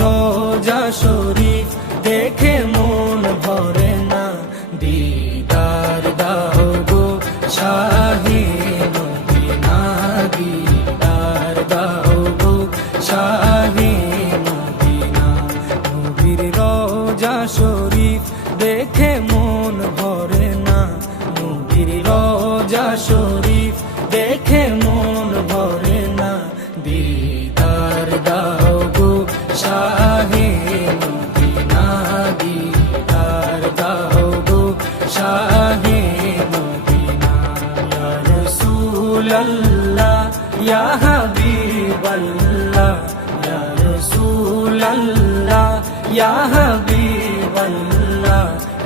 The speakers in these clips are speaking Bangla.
রোজা শরীফ দেখে মন ভরে না, দিদার দাও গো শাহে মদিনা, দিদার দাও গো শাহে মদিনা। নবীর রোজা শরীফ দেখে মন ভরে না, নবীর রোজা শরীফ দেখে মন ভরে না, দিদার দাও গো শাহে মদিনা, দিদার দাও গো শাহে মদিনা। ইয়া রাসূলাল্লাহ ইয়া হাবিবাল্লাহ, ইয়া রাসূলাল্লাহ ইয়া হাবিবাল্লাহ,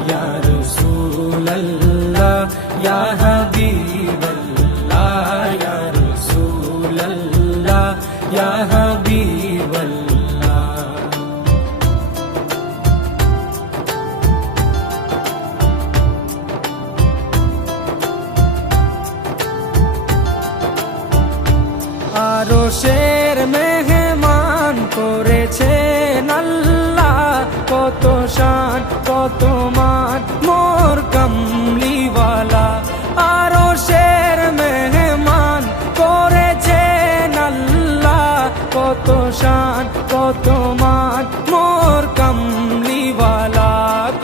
ইয়া রাসূলাল্লাহ ইয়া হাবিবাল্লাহ, ইয়া রাসূলাল্লাহ ইয়া হাবিবাল্লাহ। আরশের মেহমান করেছেন আল্লাহ, কত শান কত মান মোর কামলিওয়ালা। আরশের মেহমান করেছেন আল্লাহ, কত শান কত মান মোর কামলিওয়ালা,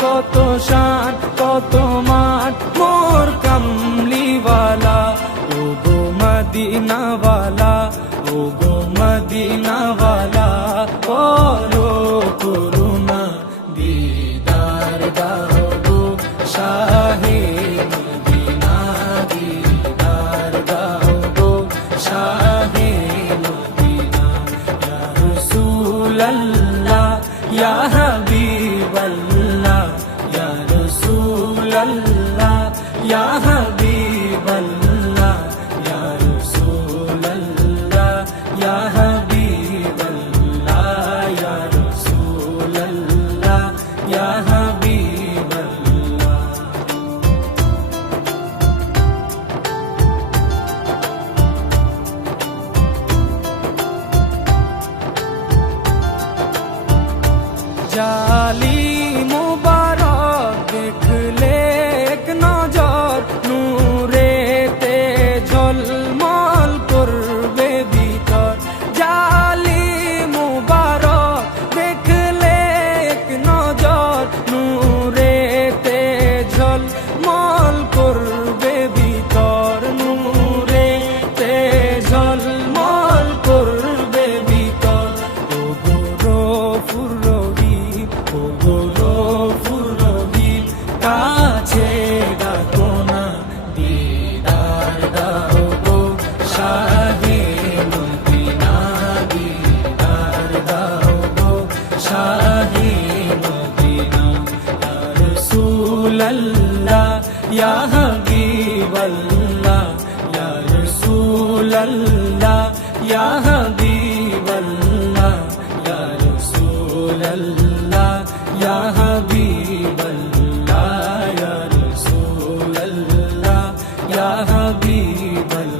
কত শান কত মান মোর কামলিওয়ালা। ও গো মদিনাওয়ালা, ও গো মদিনাওয়ালা, করো করুণা, দিদার দাও গো শাহে মদিনা, দিদার দাও গো শাহে মদিনা। ইয়া রাসূলাল্লাহ ইয়া হাবিবাল্লাহ, ইয়া রাসূলাল্লাহ ইয়া হাবিবাল্লাহ, ইয়া রাসূলাল্লাহ ইয়া হাবিবাল্লাহ, ইয়া রাসূলাল্লাহ ইয়া হাবিবাল্লাহ। জালি মুবারক দেখলে এক নজর, নূরেতে ঝলমল করবে ভিতর। জালি মুবারক দেখলে এক নজর, নূরেতে ঝলমল করবে ভিতর, নূরেতে ঝলমল করবে ভিতর। ও গো রফুর রহিম, ও গো রফুর রহিম, কাছে ডাকো না, দিদার দাও গো শাহে মদিনা, দিদার দাও গো শাহে মদিনা। ইয়া রাসূলাল্লাহ ইয়া হাবিবাল্লাহ, ইয়া রাসূলাল্লাহ ইয়া হাবিবাল্লাহ, ইয়া রাসূলাল্লাহ ইয়া হাবিবাল্লাহ, ইয়া রাসূলাল্লাহ ইয়া হাবিবাল্লাহ।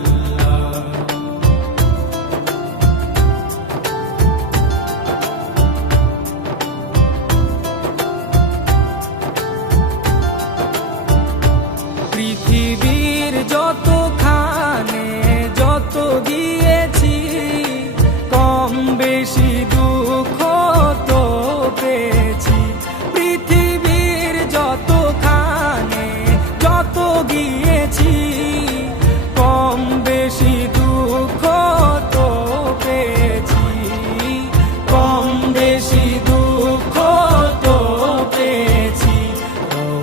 পৃথিবীর যতখানে যত গিয়েছি, কম বেশি দুঃখ তো পেয়েছি। পৃথিবীর যতখানে যত গিয়েছি, কম বেশি দুঃখ তো পেয়েছি, কম বেশি দুঃখ তো পেয়েছি।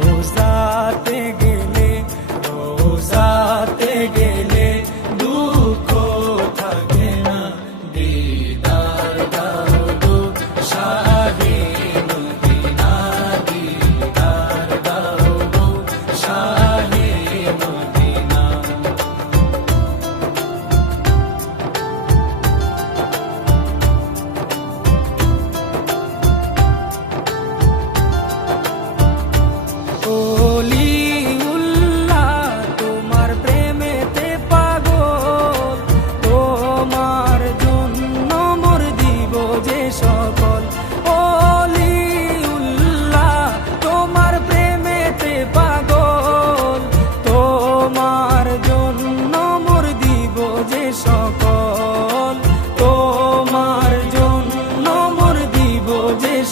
রোজাতে গেলে, রোজাতে গেলে দুঃখ থাকে না, দিদার দাও গো শাহে মদিনা, দিদার দাও গো শাহে মদিনা। ওলিউল্লাহ তোমার প্রেমেতে পাগল, তোমার জন্য মোর দিব যে সকল।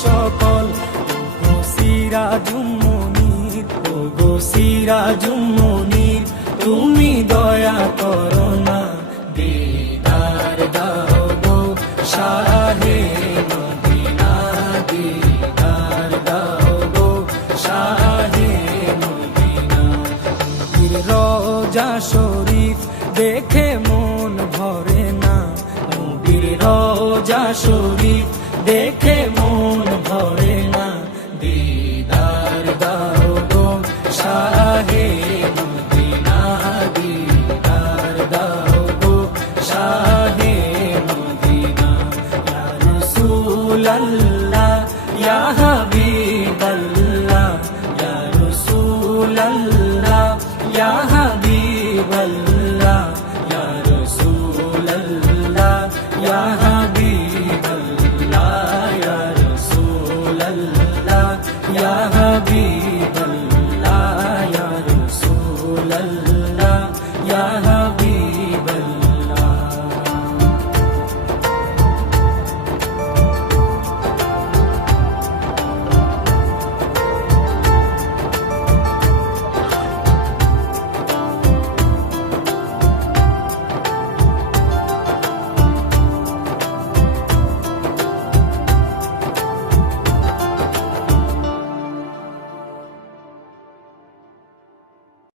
সকল ওগো সিরাজুম মুনির, ওগো সিরাজুম মুনির, তুমি দয়া করো না, দিদার দাও গো শাহে মদিনা, দিদার দাও গো শাহে মদিনা। নবীর রওজা শরীফ দেখে মন ভরে না, নবীর রওজা শরীফ দেখে মন ভরে না, দিদার দাও গো শাহে মদিনা, দিদার দাও গো শাহে মদিনা। ইয়া রাসূলুল্লাহ ইয়া হাবিব